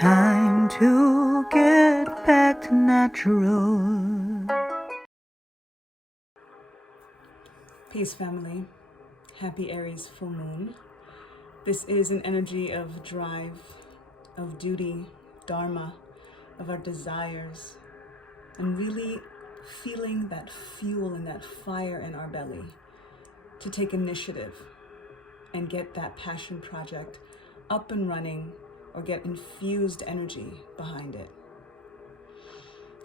time to get back to natural. Peace, family. Happy Aries full moon. This is an energy of drive, of duty, dharma, of our desires, and really feeling that fuel and that fire in our belly to take initiative and get that passion project up and running, or get infused energy behind it.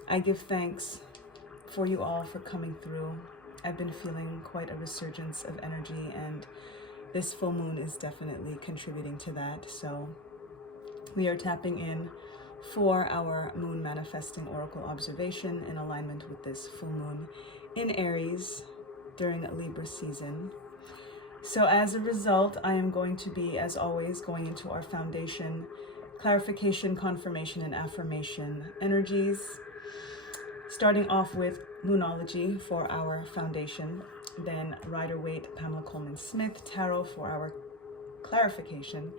I give thanks for you all for coming through. I've been feeling quite a resurgence of energy, and this full moon is definitely contributing to that. So we are tapping in for our moon manifesting oracle observation in alignment with this full moon in Aries during Libra season. So as a result, I am going to be, as always, going into our foundation, clarification, confirmation, and affirmation energies, starting off with Moonology for our foundation, then Rider-Waite Pamela Coleman Smith Tarot for our clarification,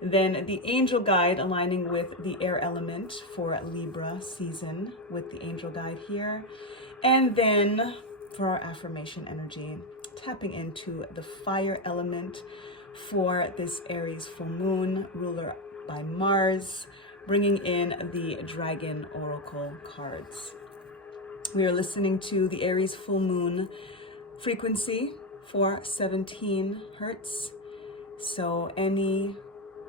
then the Angel Guide aligning with the air element for Libra season with the Angel Guide here, and then for our affirmation energy, tapping into the fire element for this Aries full moon, ruler by Mars, bringing in the Dragon Oracle cards. We are listening to the Aries full moon frequency for 17 hertz. So any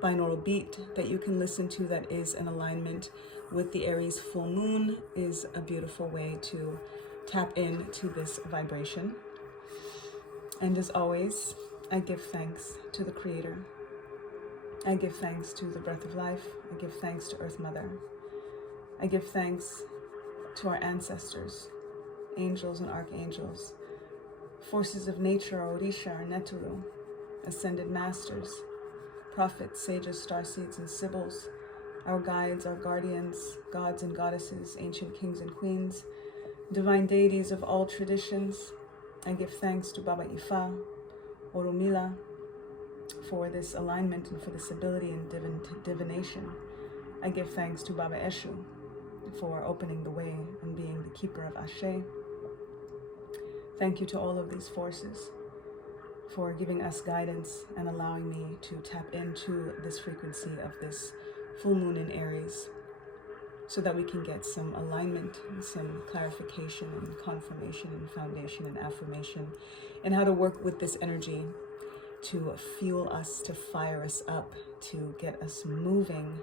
binaural beat that you can listen to that is in alignment with the Aries full moon is a beautiful way to tap into this vibration. And as always, I give thanks to the Creator. I give thanks to the breath of life. I give thanks to Earth Mother. I give thanks to our ancestors, angels and archangels, forces of nature, our Orisha, our Neturu, ascended masters, prophets, sages, starseeds, and sibyls, our guides, our guardians, gods and goddesses, ancient kings and queens, divine deities of all traditions. I give thanks to Baba Ifa, Oromila, for this alignment and for this ability in divination. I give thanks to Baba Eshu for opening the way and being the keeper of Ashe. Thank you to all of these forces for giving us guidance and allowing me to tap into this frequency of this full moon in Aries so that we can get some alignment and some clarification and confirmation and foundation and affirmation and how to work with this energy to fuel us, to fire us up, to get us moving.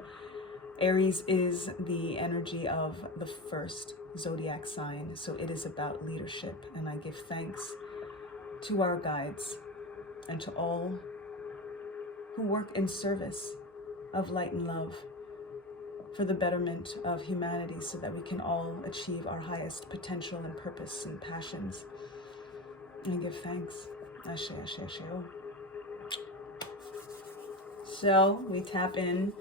Aries is the energy of the first zodiac sign, so it is about leadership. And I give thanks to our guides and to all who work in service of light and love for the betterment of humanity so that we can all achieve our highest potential and purpose and passions. And I give thanks. Ashe, ashe, ashe. So we tap in.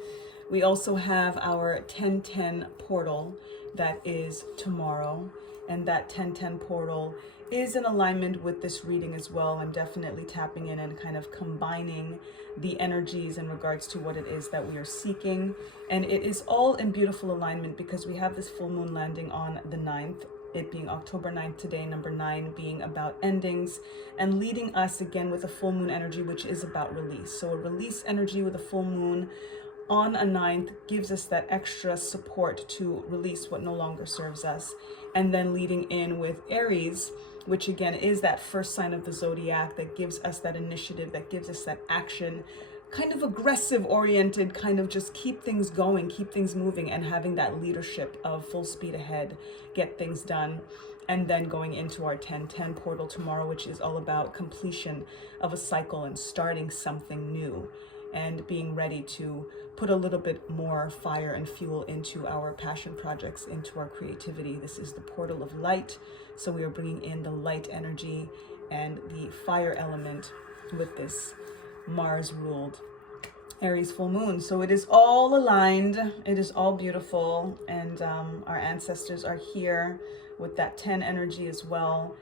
We also have our 1010 portal that is tomorrow, and that 1010 portal is in alignment with this reading as well. I'm definitely tapping in and kind of combining the energies in regards to what it is that we are seeking, and it is all in beautiful alignment because we have this full moon landing on the 9th, it being October 9th today, number 9 being about endings, and leading us again with a full moon energy, which is about release. So a release energy with a full moon on a 9th gives us that extra support to release what no longer serves us. And then leading in with Aries, which again is that first sign of the zodiac that gives us that initiative, that gives us that action, kind of aggressive oriented, kind of just keep things going, keep things moving, and having that leadership of full speed ahead, get things done. And then going into our 1010 portal tomorrow, which is all about completion of a cycle and starting something new and being ready to put a little bit more fire and fuel into our passion projects, into our creativity. This is the portal of light. So we are bringing in the light energy and the fire element with this Mars-ruled Aries full moon. So it is all aligned. It is all beautiful. And our ancestors are here with that 10 energy as well,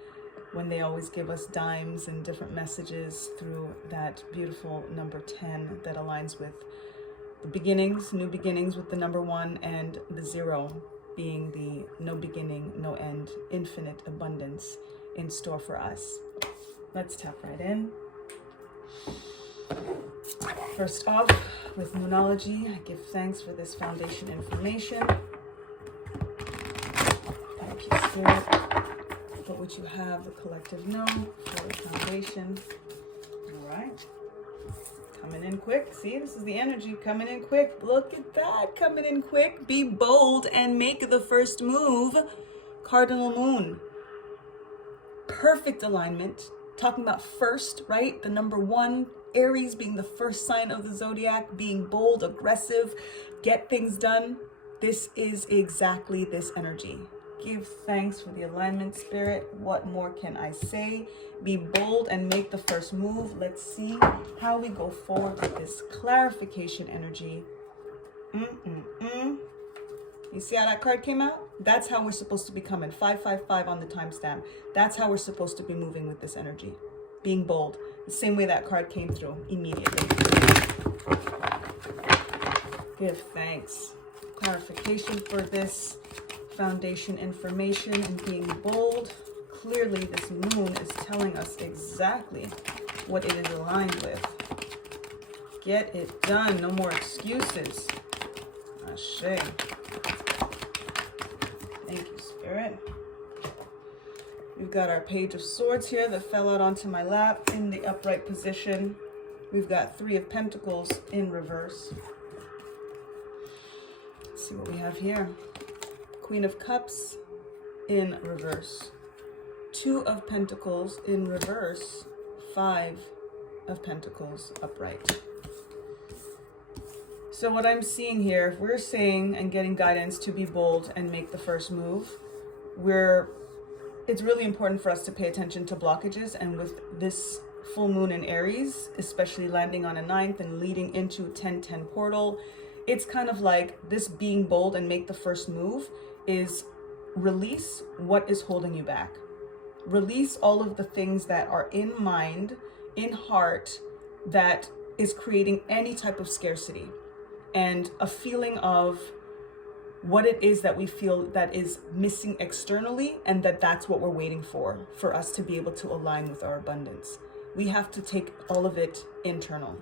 when they always give us dimes and different messages through that beautiful number 10 that aligns with the beginnings, new beginnings with the number 1, and the 0 being the no beginning, no end, infinite abundance in store for us. Let's tap right in. First off, with Moonology, I give thanks for this foundation information. Thank you, Spirit, for what you have the collective know for the foundation. All right. Coming in quick. See, this is the energy coming in quick. Look at that, coming in quick. Be bold and make the first move. Cardinal Moon. Perfect alignment. Talking about first, right? The number 1, Aries being the first sign of the zodiac, being bold, aggressive, get things done. This is exactly this energy. Give thanks for the alignment, Spirit. What more can I say? Be bold and make the first move. Let's see how we go forward with this clarification energy. You see how that card came out? That's how we're supposed to be coming. 555 on the timestamp. That's how we're supposed to be moving with this energy. Being bold. The same way that card came through immediately. Give thanks. Clarification for this foundation information and being bold. Clearly, this moon is telling us exactly what it is aligned with. Get it done. No more excuses. Ashe. Thank you, Spirit. We've got our Page of Swords here that fell out onto my lap in the upright position. We've got 3 of Pentacles in reverse. Let's see what we have here. Queen of Cups in reverse. 2 of Pentacles in reverse. 5 of Pentacles upright. So what I'm seeing here, if we're saying and getting guidance to be bold and make the first move, it's really important for us to pay attention to blockages. And with this full moon in Aries, especially landing on a 9th and leading into 10-10 portal, it's kind of like this being bold and make the first move is release what is holding you back. Release all of the things that are in mind, in heart, that is creating any type of scarcity and a feeling of what it is that we feel that is missing externally, and that's what we're waiting for us to be able to align with our abundance. We have to take all of it internal.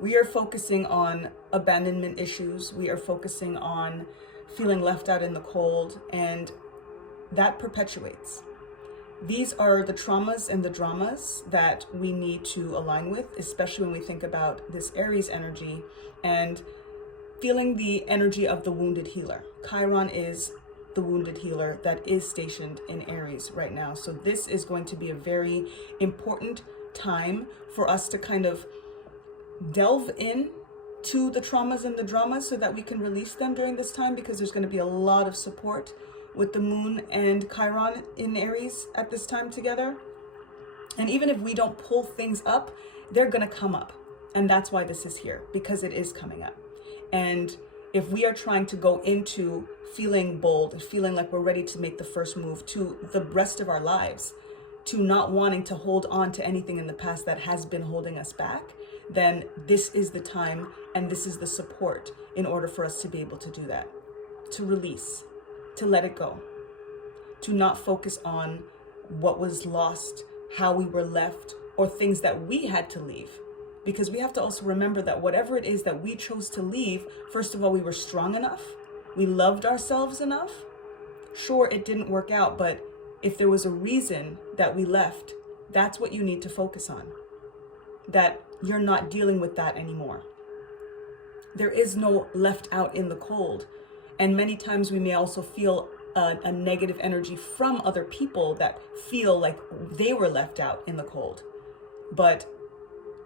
We are focusing on abandonment issues. We are focusing on feeling left out in the cold, and that perpetuates. These are the traumas and the dramas that we need to align with, especially when we think about this Aries energy and feeling the energy of the wounded healer. Chiron is the wounded healer that is stationed in Aries right now. So this is going to be a very important time for us to kind of delve in to the traumas and the dramas so that we can release them during this time, because there's going to be a lot of support with the moon and Chiron in Aries at this time together. And even if we don't pull things up, they're going to come up. And that's why this is here, because it is coming up. And if we are trying to go into feeling bold, feeling like we're ready to make the first move to the rest of our lives, to not wanting to hold on to anything in the past that has been holding us back, then this is the time and this is the support in order for us to be able to do that. To release, to let it go, to not focus on what was lost, how we were left, or things that we had to leave. Because we have to also remember that whatever it is that we chose to leave, first of all, we were strong enough. We loved ourselves enough. Sure, it didn't work out, but if there was a reason that we left, that's what you need to focus on. That you're not dealing with that anymore. There is no left out in the cold. And many times we may also feel a negative energy from other people that feel like they were left out in the cold. But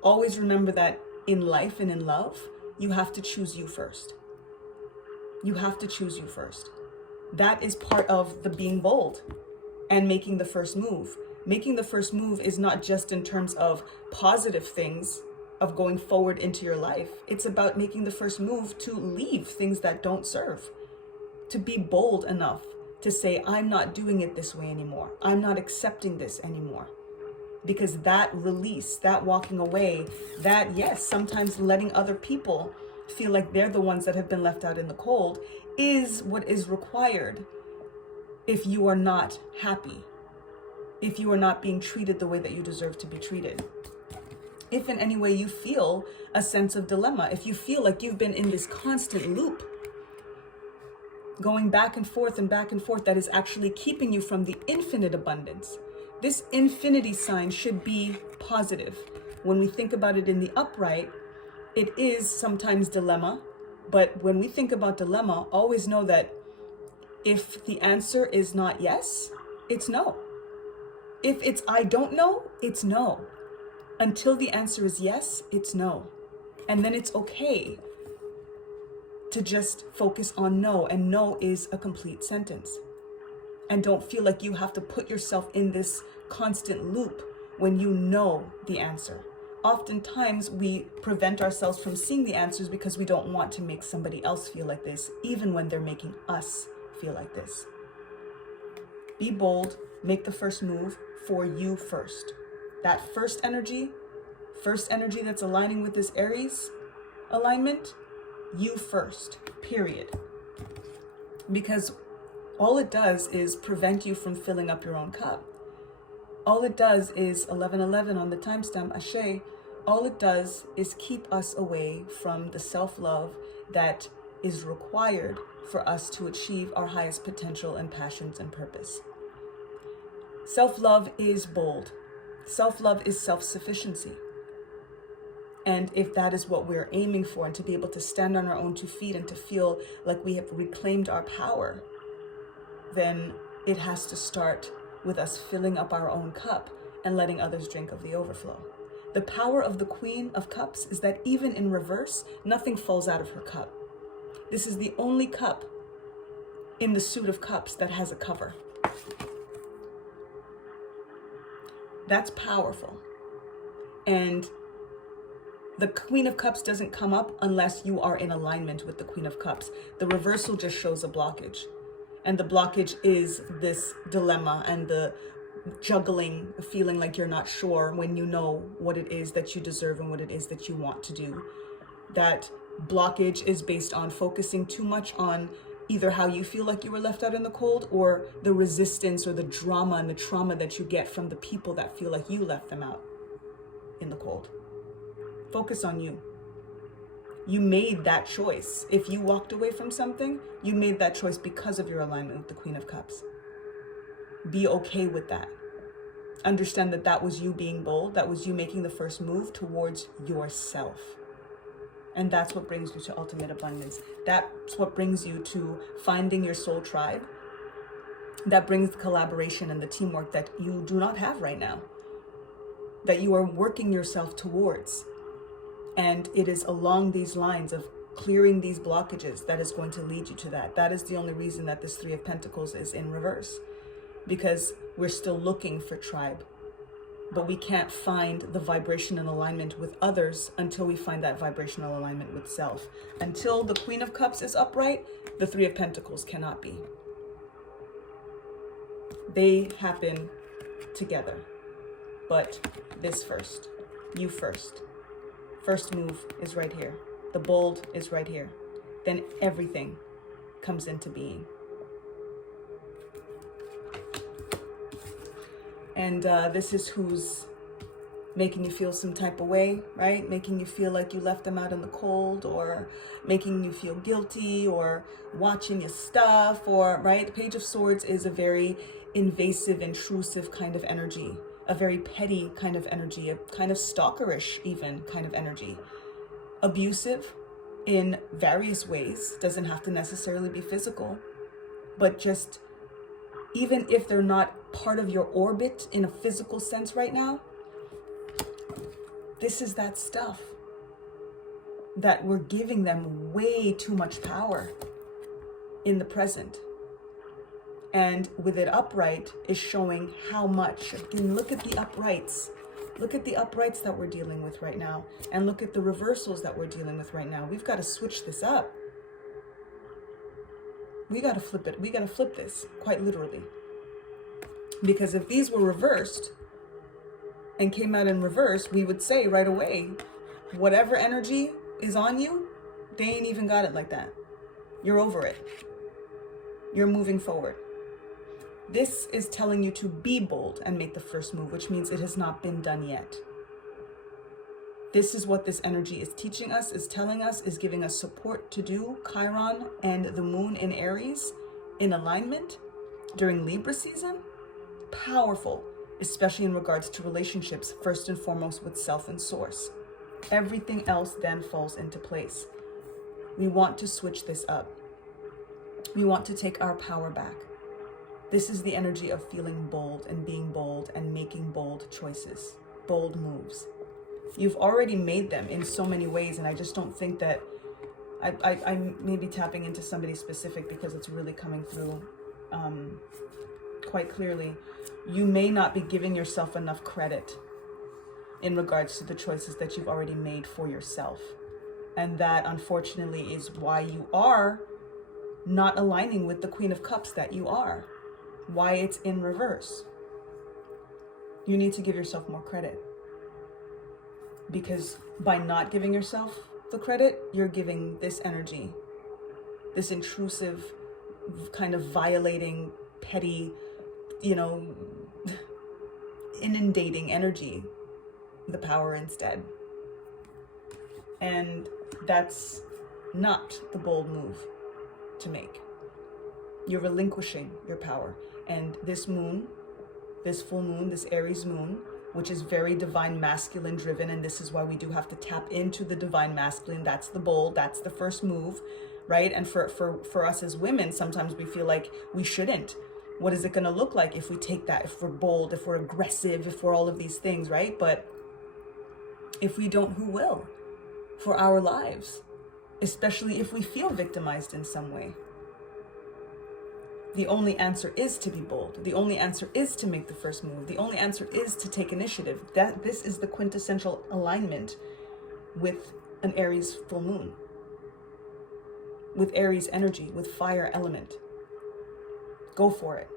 always remember that in life and in love, you have to choose you first. You have to choose you first. That is part of the being bold and making the first move. Making the first move is not just in terms of positive things of going forward into your life. It's about making the first move to leave things that don't serve. To be bold enough to say, I'm not doing it this way anymore. I'm not accepting this anymore. Because that release, that walking away, that, yes, sometimes letting other people feel like they're the ones that have been left out in the cold is what is required if you are not happy, if you are not being treated the way that you deserve to be treated. If in any way you feel a sense of dilemma, if you feel like you've been in this constant loop, going back and forth that is actually keeping you from the infinite abundance. This infinity sign should be positive. When we think about it in the upright, it is sometimes dilemma, but when we think about dilemma, always know that if the answer is not yes, it's no. If it's I don't know, it's no. Until the answer is yes, it's no. And then it's okay to just focus on no, and no is a complete sentence. And don't feel like you have to put yourself in this constant loop when you know the answer. Oftentimes we prevent ourselves from seeing the answers because we don't want to make somebody else feel like this, even when they're making us feel like this. Be bold, make the first move for you first. That first energy that's aligning with this Aries alignment, you first, period. Because all it does is prevent you from filling up your own cup. All it does is 1111 on the timestamp, Ashe. All it does is keep us away from the self-love that is required for us to achieve our highest potential and passions and purpose. Self-love is bold. Self-love is self-sufficiency. And if that is what we're aiming for, and to be able to stand on our own 2 feet and to feel like we have reclaimed our power, then it has to start with us filling up our own cup and letting others drink of the overflow. The power of the Queen of Cups is that even in reverse, nothing falls out of her cup. This is the only cup in the suit of cups that has a cover. That's powerful. And the Queen of Cups doesn't come up unless you are in alignment with the Queen of Cups. The reversal just shows a blockage. And the blockage is this dilemma and the juggling, feeling like you're not sure when you know what it is that you deserve and what it is that you want to do. That blockage is based on focusing too much on either how you feel like you were left out in the cold, or the resistance or the drama and the trauma that you get from the people that feel like you left them out in the cold. Focus on you. You made that choice. If you walked away from something, you made that choice because of your alignment with the Queen of Cups. Be okay with that. Understand that that was you being bold. That was you making the first move towards yourself. And that's what brings you to ultimate abundance. That's what brings you to finding your soul tribe. That brings the collaboration and the teamwork that you do not have right now, that you are working yourself towards. And it is along these lines of clearing these blockages that is going to lead you to that. That is the only reason that this 3 of Pentacles is in reverse, because we're still looking for tribe, but we can't find the vibration and alignment with others until we find that vibrational alignment with self. Until the Queen of Cups is upright, the 3 of Pentacles cannot be. They happen together, but this first, you first. First move is right here. The bold is right here. Then everything comes into being. And this is who's making you feel some type of way, right? Making you feel like you left them out in the cold, or making you feel guilty, or watching your stuff, or, right? The Page of Swords is a very invasive, intrusive kind of energy. A very petty kind of energy, a kind of stalkerish even kind of energy. Abusive in various ways, doesn't have to necessarily be physical, but just even if they're not part of your orbit in a physical sense right now, this is that stuff that we're giving them way too much power in the present. And with it upright is showing how much. And look at the uprights. Look at the uprights that we're dealing with right now. And look at the reversals that we're dealing with right now. We've got to switch this up. We got to flip it. We got to flip this, quite literally. Because if these were reversed, and came out in reverse, we would say right away, whatever energy is on you, they ain't even got it like that. You're over it. You're moving forward. This is telling you to be bold and make the first move, which means it has not been done yet. This is what this energy is teaching us, is telling us, is giving us support to do. Chiron and the moon in Aries in alignment during Libra season, powerful, especially in regards to relationships, first and foremost with self and source. Everything else then falls into place. We want to switch this up. We want to take our power back. This is the energy of feeling bold and being bold and making bold choices, bold moves. You've already made them in so many ways, and I just don't think that I may be tapping into somebody specific because it's really coming through quite clearly. You may not be giving yourself enough credit in regards to the choices that you've already made for yourself. And that, unfortunately, is why you are not aligning with the Queen of Cups that you are, why it's in reverse. You need to give yourself more credit. Because by not giving yourself the credit, you're giving this energy, this intrusive, kind of violating, petty, inundating energy, the power instead. And that's not the bold move to make. You're relinquishing your power. And this moon, this full moon, this Aries moon, which is very divine masculine driven, and this is why we do have to tap into the divine masculine. That's the bold, that's the first move, right? And for us as women, sometimes we feel like we shouldn't. What is it going to look like if we take that, if we're bold, if we're aggressive, if we're all of these things, right? But if we don't, who will? For our lives, especially if we feel victimized in some way. The only answer is to be bold. The only answer is to make the first move. The only answer is to take initiative. This is the quintessential alignment with an Aries full moon, with Aries energy, with fire element. Go for it.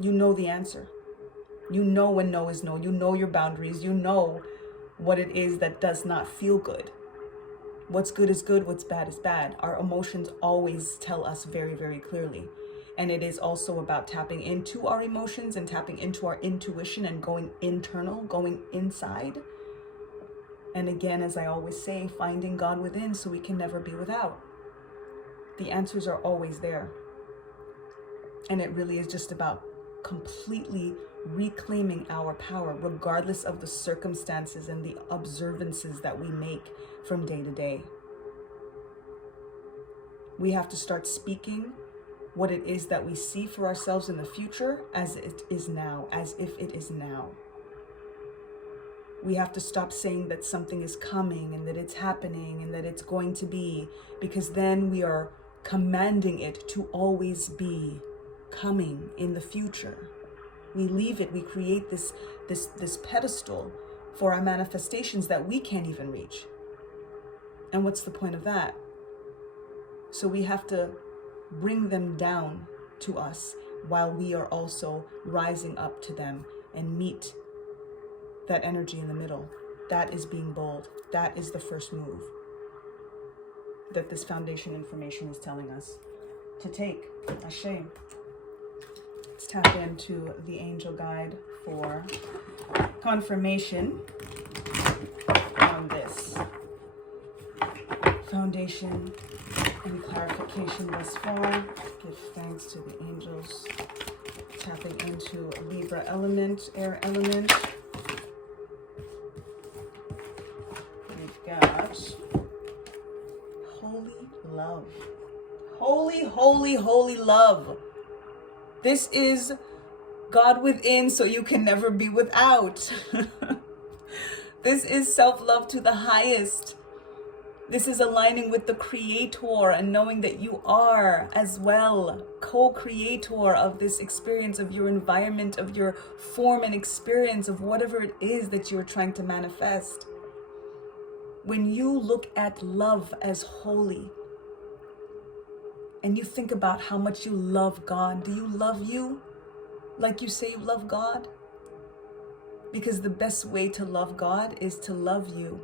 You know the answer. You know when no is no. You know your boundaries. You know what it is that does not feel good. What's good is good. What's bad is bad. Our emotions always tell us very, very clearly. And it is also about tapping into our emotions and tapping into our intuition and going internal, going inside. And again, as I always say, finding God within so we can never be without. The answers are always there. And it really is just about completely reclaiming our power, regardless of the circumstances and the observances that we make from day to day. We have to start speaking what it is that we see for ourselves in the future as it is now, as if it is now. We have to stop saying that something is coming and that it's happening and that it's going to be, because then we are commanding it to always be coming in the future. We leave it, we create this pedestal for our manifestations that we can't even reach. And what's the point of that? So we have to bring them down to us while we are also rising up to them and meet that energy in the middle. That is being bold. That is the first move that this foundation information is telling us to take. Ashe. Let's tap into the angel guide for confirmation on this foundation and clarification thus far. Give thanks to the angels. Tapping into Libra element, air element. We've got holy love. Holy, holy, holy love. This is God within, so you can never be without. This is self-love to the highest. This is aligning with the Creator and knowing that you are as well co-creator of this experience, of your environment, of your form and experience, of whatever it is that you're trying to manifest. When you look at love as holy and you think about how much you love God, do you love you like you say you love God? Because the best way to love God is to love you.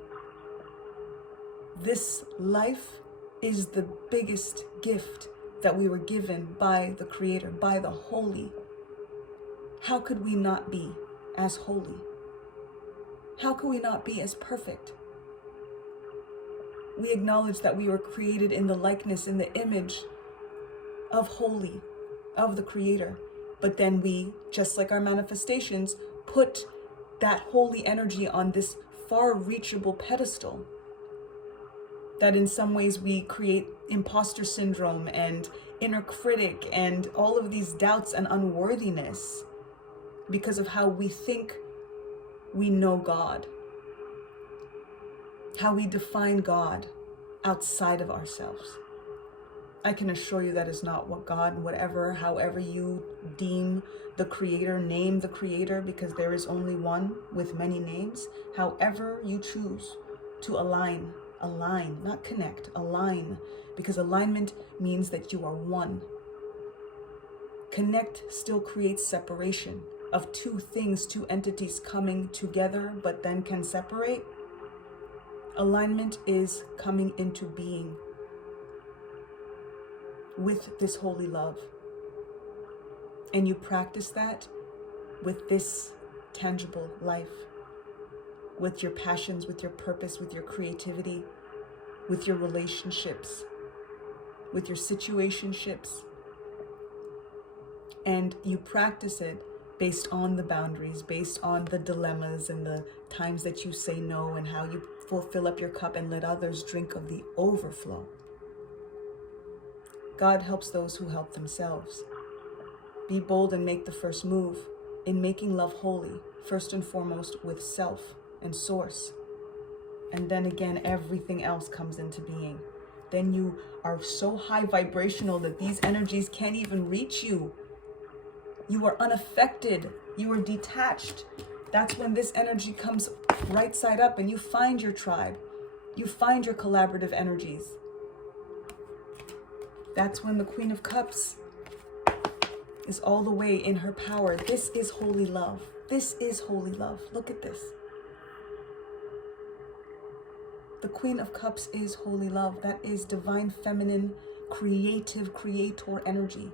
This life is the biggest gift that we were given by the Creator, by the Holy. How could we not be as holy? How could we not be as perfect? We acknowledge that we were created in the likeness, in the image of holy, of the Creator. But then we, just like our manifestations, put that holy energy on this far-reachable pedestal that in some ways we create imposter syndrome and inner critic and all of these doubts and unworthiness because of how we think we know God, how we define God outside of ourselves. I can assure you that is not what God, however you deem the Creator, name the Creator, because there is only one with many names. However you choose to align, not connect, align, because alignment means that you are one. Connect still creates separation of two things, two entities coming together, but then can separate. Alignment is coming into being with this holy love. And you practice that with this tangible life, with your passions, with your purpose, with your creativity, with your relationships, with your situationships. And you practice it based on the boundaries, based on the dilemmas and the times that you say no, and how you fill up your cup and let others drink of the overflow. God helps those who help themselves. Be bold and make the first move in making love holy, first and foremost with self and source. And then again, everything else comes into being. Then you are so high vibrational that these energies can't even reach you. You are unaffected. You are detached. That's when this energy comes right side up and you find your tribe. You find your collaborative energies. That's when the Queen of Cups is all the way in her power. This is holy love. This is holy love. Look at this. The Queen of Cups is holy love. That is divine feminine, creative, creator energy.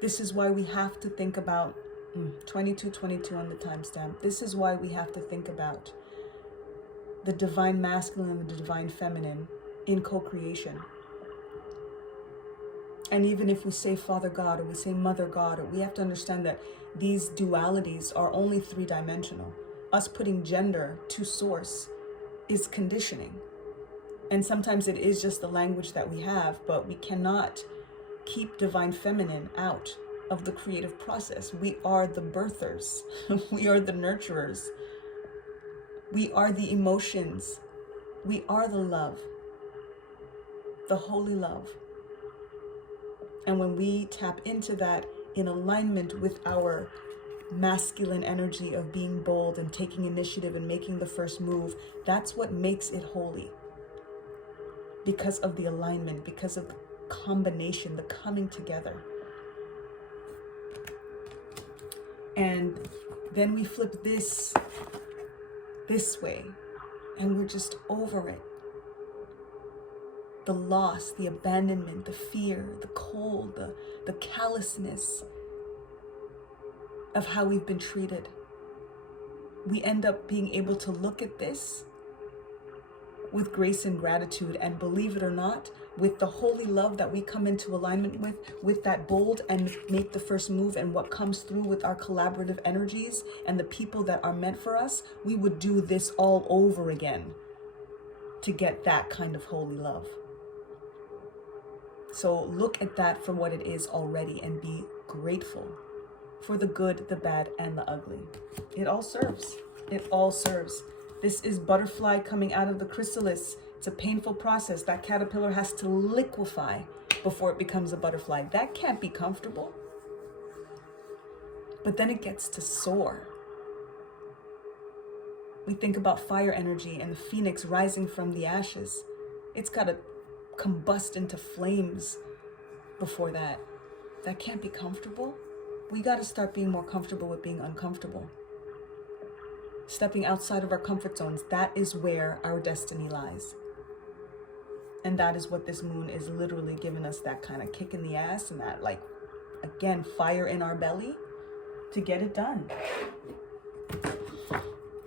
This is why we have to think about 2222 on the timestamp. This is why we have to think about the divine masculine and the divine feminine in co-creation. And even if we say Father God or we say Mother God, we have to understand that these dualities are only three-dimensional. Us putting gender to source is conditioning. And sometimes it is just the language that we have, but we cannot keep divine feminine out of the creative process. We are the birthers. We are the nurturers. We are the emotions. We are the love, the holy love. And when we tap into that in alignment with our masculine energy of being bold and taking initiative and making the first move, that's what makes it holy. Because of the alignment, because of the combination, the coming together. And then we flip this way and we're just over it. The loss, the abandonment, the fear, the cold, the callousness of how we've been treated. We end up being able to look at this with grace and gratitude, and believe it or not, with the holy love that we come into alignment with that bold and make the first move, and what comes through with our collaborative energies and the people that are meant for us, we would do this all over again to get that kind of holy love. So look at that for what it is already and be grateful for the good, the bad, and the ugly. It all serves. It all serves. This is butterfly coming out of the chrysalis. It's a painful process. That caterpillar has to liquefy before it becomes a butterfly. That can't be comfortable. But then it gets to soar. We think about fire energy and the phoenix rising from the ashes. It's got to combust into flames before that. That can't be comfortable. We got to start being more comfortable with being uncomfortable. stepping outside of our comfort zones. That is where our destiny lies. And that is what this moon is literally giving us, that kind of kick in the ass and that, like, again, fire in our belly to get it done.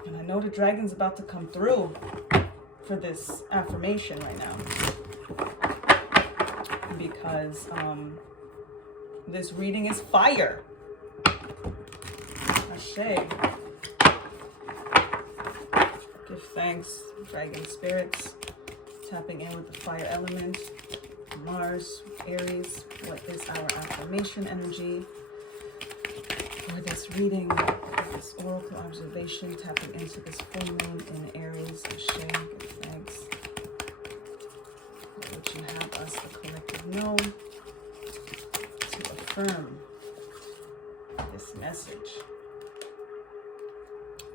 And I know the dragon's about to come through for this affirmation right now, because this reading is fire. Ashe. Give thanks, dragon spirits. Tapping in with the fire element. Mars, Aries. What is our affirmation energy for this reading, this oracle observation? Tapping into this full moon in Aries. Ashe. Give thanks. What would you have us, the collective, know to affirm this message?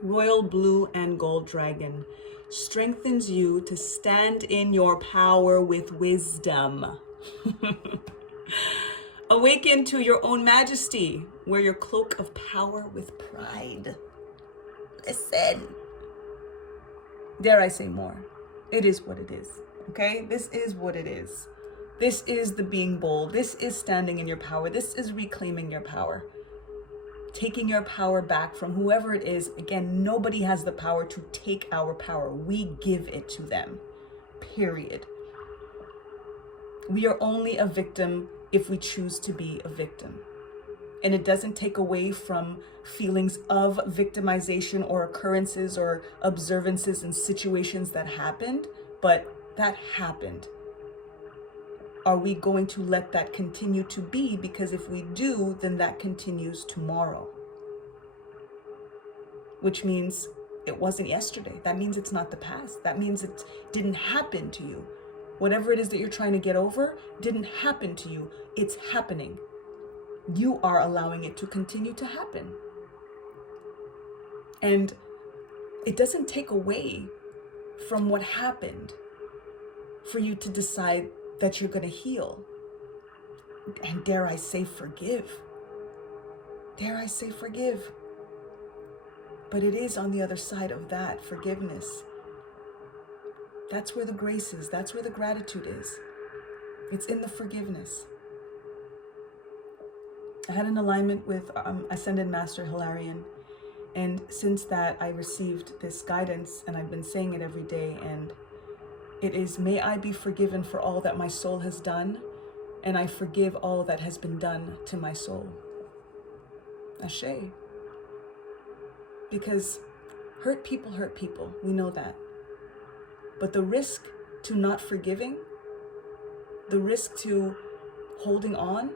Royal blue and gold dragon strengthens you to stand in your power with wisdom. Awaken to your own majesty. Wear your cloak of power with pride. Listen. Dare I say more? It is what it is. Okay? This is what it is. This is the being bold. This is standing in your power. This is reclaiming your power. Taking your power back from whoever it is. Again, nobody has the power to take our power. We give it to them. Period. We are only a victim if we choose to be a victim. And it doesn't take away from feelings of victimization or occurrences or observances and situations that happened, but that happened. Are we going to let that continue to be? Because if we do, then that continues tomorrow. Which means it wasn't yesterday. That means it's not the past. That means it didn't happen to you. Whatever it is that you're trying to get over didn't happen to you. It's happening. You are allowing it to continue to happen. And it doesn't take away from what happened for you to decide that you're going to heal. And dare I say forgive. Dare I say forgive. But it is on the other side of that forgiveness. That's where the grace is. That's where the gratitude is. It's in the forgiveness. I had an alignment with Ascended Master Hilarion. And since that, I received this guidance, and I've been saying it every day. And it is, may I be forgiven for all that my soul has done, and I forgive all that has been done to my soul. Ashe. Because hurt people. We know that. But the risk to not forgiving, the risk to holding on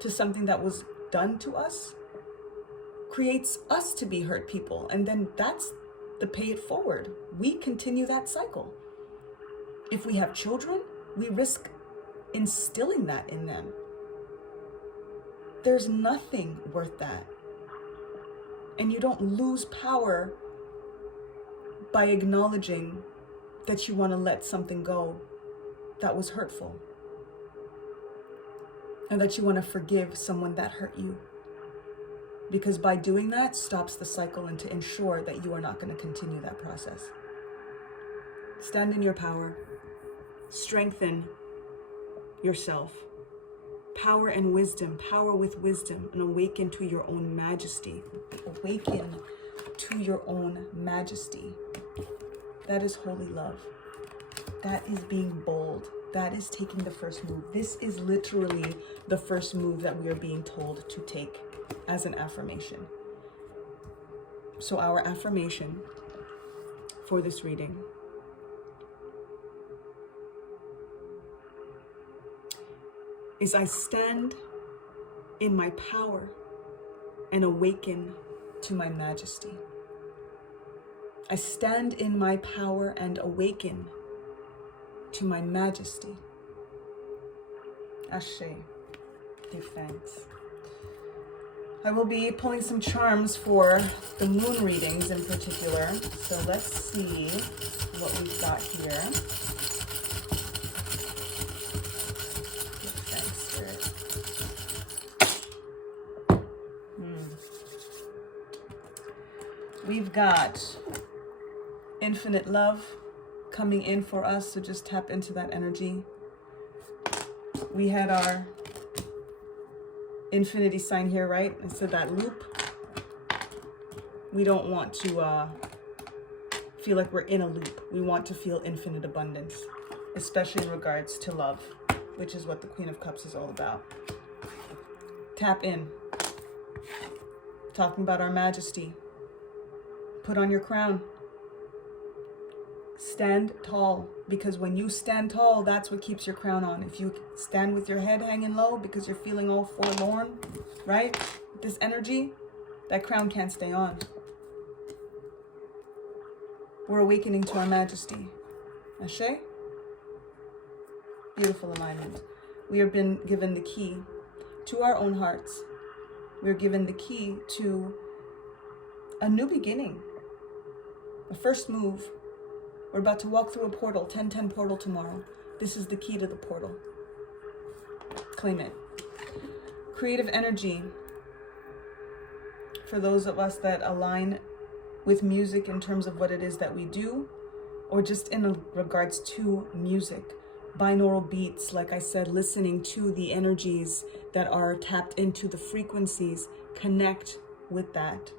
to something that was done to us, creates us to be hurt people. And then that's the pay it forward. We continue that cycle. If we have children, we risk instilling that in them. There's nothing worth that. And you don't lose power by acknowledging that you want to let something go that was hurtful. And that you want to forgive someone that hurt you. Because by doing that, stops the cycle, and to ensure that you are not going to continue that process. Stand in your power. Strengthen yourself. Power and wisdom, power with wisdom, and awaken to your own majesty. Awaken to your own majesty. That is holy love. That is being bold. That is taking the first move. This is literally the first move that we are being told to take as an affirmation. So our affirmation for this reading is, I stand in my power and awaken to my majesty. I stand in my power and awaken to my majesty. Ashe. Give thanks. I will be pulling some charms for the moon readings in particular. So let's see what we've got here. We've got infinite love coming in for us, so just tap into that energy. We had our infinity sign here, right? And so that loop, we don't want to feel like we're in a loop. We want to feel infinite abundance, especially in regards to love, which is what the Queen of Cups is all about. Tap in. Talking about our majesty. Put on your crown. Stand tall, because when you stand tall, that's what keeps your crown on. If you stand with your head hanging low because you're feeling all forlorn, right? This energy, that crown can't stay on. We're awakening to our majesty. Ashe? Beautiful alignment. We have been given the key to our own hearts. We're given the key to a new beginning, a first move. We're about to walk through a portal, 1010 portal tomorrow. This is the key to the portal. Claim it. Creative energy. For those of us that align with music in terms of what it is that we do, or just in regards to music. Binaural beats, like I said, listening to the energies that are tapped into the frequencies, connect with that.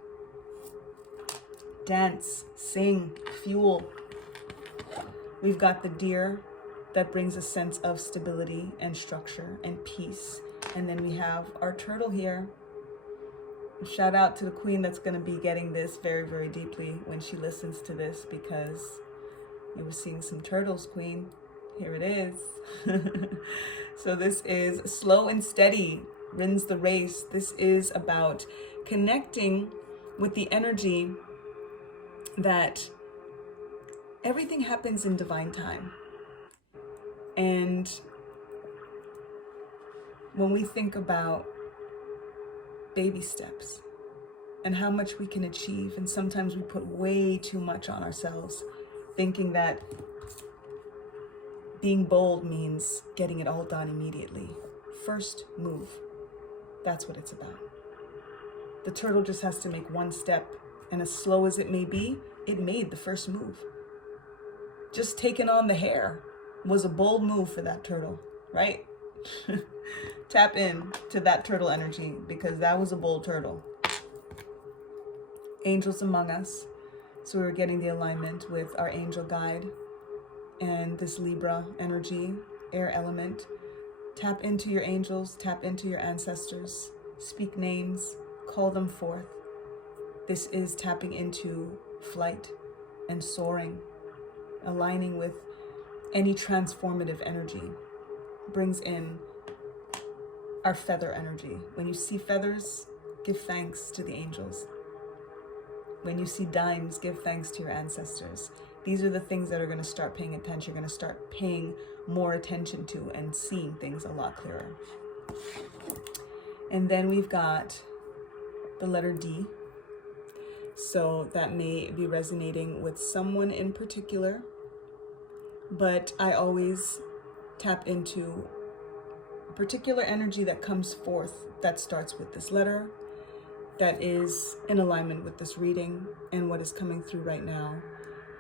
Dance, sing, fuel. We've got the deer that brings a sense of stability and structure and peace. And then we have our turtle here. Shout out to the queen that's going to be getting this very, very deeply when she listens to this, because you were seeing some turtles, queen. Here it is. So this is slow and steady wins the race. This is about connecting with the energy that everything happens in divine time. And when we think about baby steps and how much we can achieve, and sometimes we put way too much on ourselves, thinking that being bold means getting it all done immediately. First move. That's what it's about. The turtle just has to make one step, and as slow as it may be, it made the first move. Just taking on the hair was a bold move for that turtle, right? Tap in to that turtle energy, because that was a bold turtle. Angels among us. So we're getting the alignment with our angel guide and this Libra energy, air element. Tap into your angels, tap into your ancestors, speak names, call them forth. This is tapping into flight and soaring, aligning with any transformative energy. Brings in our feather energy. When you see feathers, give thanks to the angels. When you see dimes, give thanks to your ancestors. These are the things that are going to start paying attention. You're going to start paying more attention to and seeing things a lot clearer. And then we've got the letter D. So that may be resonating with someone in particular, but I always tap into a particular energy that comes forth that starts with this letter, that is in alignment with this reading and what is coming through right now.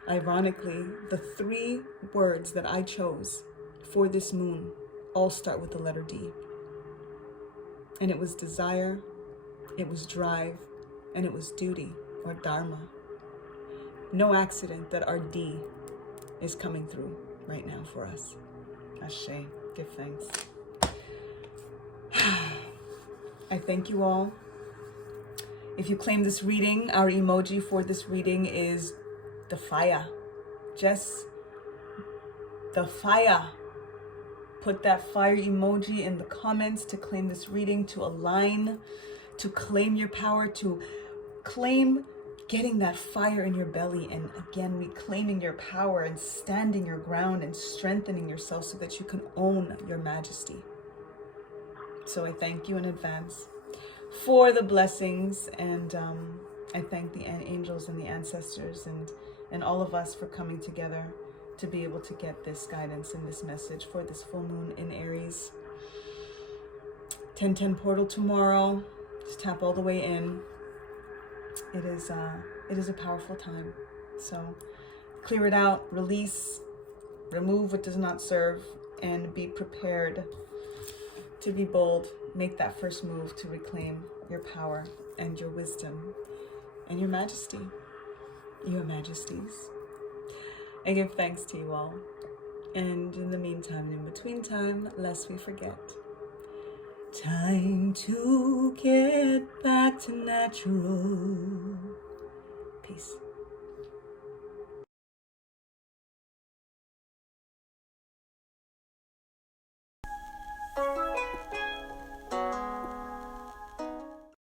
Ironically, the 3 words that I chose for this moon all start with the letter D. And it was desire, it was drive, and it was duty or dharma. No accident that our D is coming through right now for us. Ashe, give thanks. I thank you all. If you claim this reading, our emoji for this reading is the fire. Just the fire. Put that fire emoji in the comments to claim this reading, to align, to claim your power, to claim getting that fire in your belly, and again reclaiming your power and standing your ground and strengthening yourself so that you can own your majesty. So I thank you in advance for the blessings, and I thank the angels and the ancestors and all of us for coming together to be able to get this guidance and this message for this full moon in Aries. 1010 portal tomorrow. Just tap all the way in. It is It is a powerful time. So clear it out, release, remove what does not serve, and be prepared to be bold. Make that first move to reclaim your power and your wisdom and your majesty, your majesties. I give thanks to you all. And in the meantime, and in between time, lest we forget, time to get back to natural. Peace.